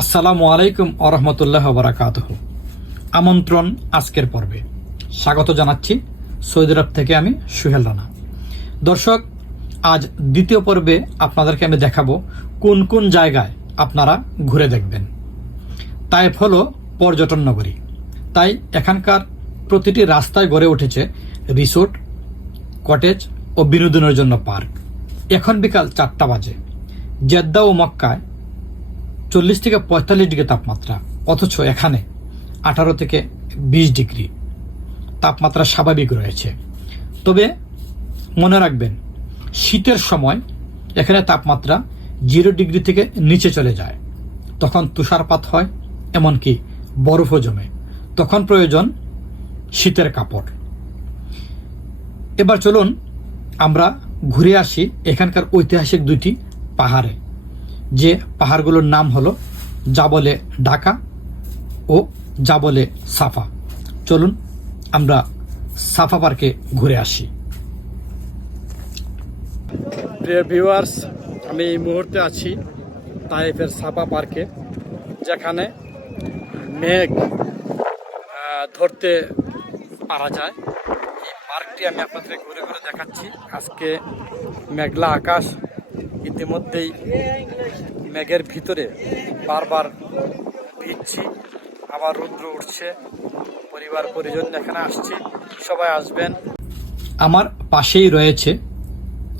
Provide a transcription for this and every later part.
আসসালামু আলাইকুম ওরহমতুল্লাহ বারাকাতুহু। আমন্ত্রণ আজকের পর্বে স্বাগত জানাচ্ছি সৌদি আরব থেকে আমি সুহেল রানা। দর্শক, আজ দ্বিতীয় পর্বে আপনাদেরকে আমি দেখাবো কোন কোন জায়গায় আপনারা ঘুরে দেখবেন। তাইফ হলো পর্যটন নগরী, তাই এখানকার প্রতিটি রাস্তায় গড়ে উঠেছে রিসোর্ট, কটেজ ও বিনোদনের জন্য পার্ক। এখন বিকাল 4টা বাজে। জেদ্দা ও মক্কায় 40 থেকে 45 ডিগ্রি তাপমাত্রা, অথচ এখানে 18 থেকে 20 ডিগ্রি তাপমাত্রা স্বাভাবিক রয়েছে। তবে মনে রাখবেন, শীতের সময় এখানে তাপমাত্রা 0 ডিগ্রি থেকে নিচে চলে যায়। তখন তুষারপাত হয়, এমনকি বরফও জমে। তখন প্রয়োজন শীতের কাপড়। এবার চলুন আমরা ঘুরে আসি এখানকার ঐতিহাসিক দুইটি পাহাড়ে, যে পাহাড়গুলোর নাম হলো জাবলে ঢাকা ও জাবলে সাফা। চলুন আমরা সাফা পার্কে ঘুরে আসি। প্রিয় ভিউয়ার্স, আমি এই মুহূর্তে আছি তাইফের সাফা পার্কে, যেখানে মেঘ ধরতে পারা যায়। এই পার্কটি আমি আপনাদের ঘুরে ঘুরে দেখাচ্ছি। আজকে মেঘলা আকাশ, ইতিমধ্যেই মেঘের ভিতরে বারবার ভিজছি, আবার রৌদ্র উঠছে। পরিবার পরিজন এখানে আসছি, সবাই আসবেন। আমার পাশেই রয়েছে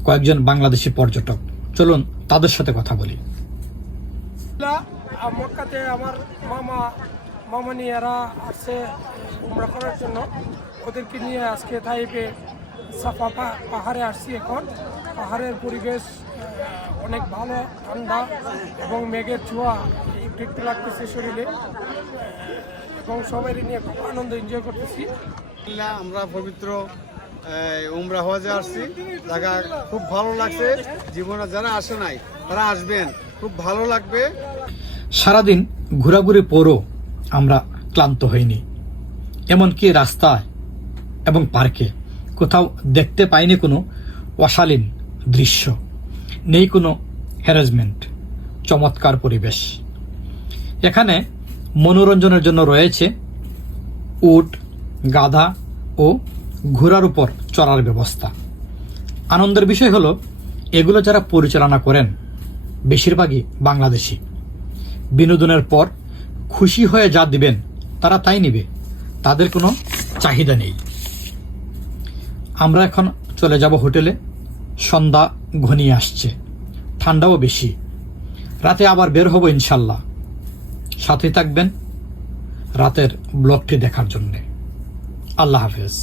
কয়েকজন বাংলাদেশি পর্যটক, চলুন তাদের সাথে কথা বলি। মক্কাতে আমার মামানিয়ারা আসছে উমরা করার জন্য, ওদেরকে নিয়ে আজকে তাইফে সাফা পাহাড়ে আসছি। এখন পাহাড়ের পরিবেশ অনেক ভালো, ঠান্ডা এবং মেঘের ছোঁয়া একটু একটু লাগতেছে শরীরে, এবং সবাই নিয়ে খুব আনন্দ এনজয় করতেছি। আমরা পবিত্র উমরা হজে আসছি, জায়গা খুব ভালো লাগছে। জীবনে যারা আসে নাই তারা আসবেন, খুব ভালো লাগবে। সারাদিন ঘোরাঘুরি পরও আমরা ক্লান্ত হইনি। এমনকি রাস্তায় এবং পার্কে কোথাও দেখতে পাইনি কোনো অশালীন দৃশ্য, নেই কোনো হ্যারাসমেন্ট। চমৎকার পরিবেশ। এখানে মনোরঞ্জনের জন্য রয়েছে উট, গাধা ও ঘোড়ার উপর চড়ার ব্যবস্থা। আনন্দের বিষয় হলো, এগুলো যারা পরিচালনা করেন বেশিরভাগই বাংলাদেশি। বিনোদনের পর খুশি হয়ে যা দিবেন তারা তাই নিবে, তাদের কোনো চাহিদা নেই। আমরা এখন চলে যাব হোটেলে। সন্ধ্যা ঘনিয়ে আসছে, ঠান্ডাও বেশি। রাতে আবার বের হব ইনশাল্লাহ। সাথে থাকবেন রাতের ব্লগটি দেখার জন্যে। আল্লাহ হাফেজ।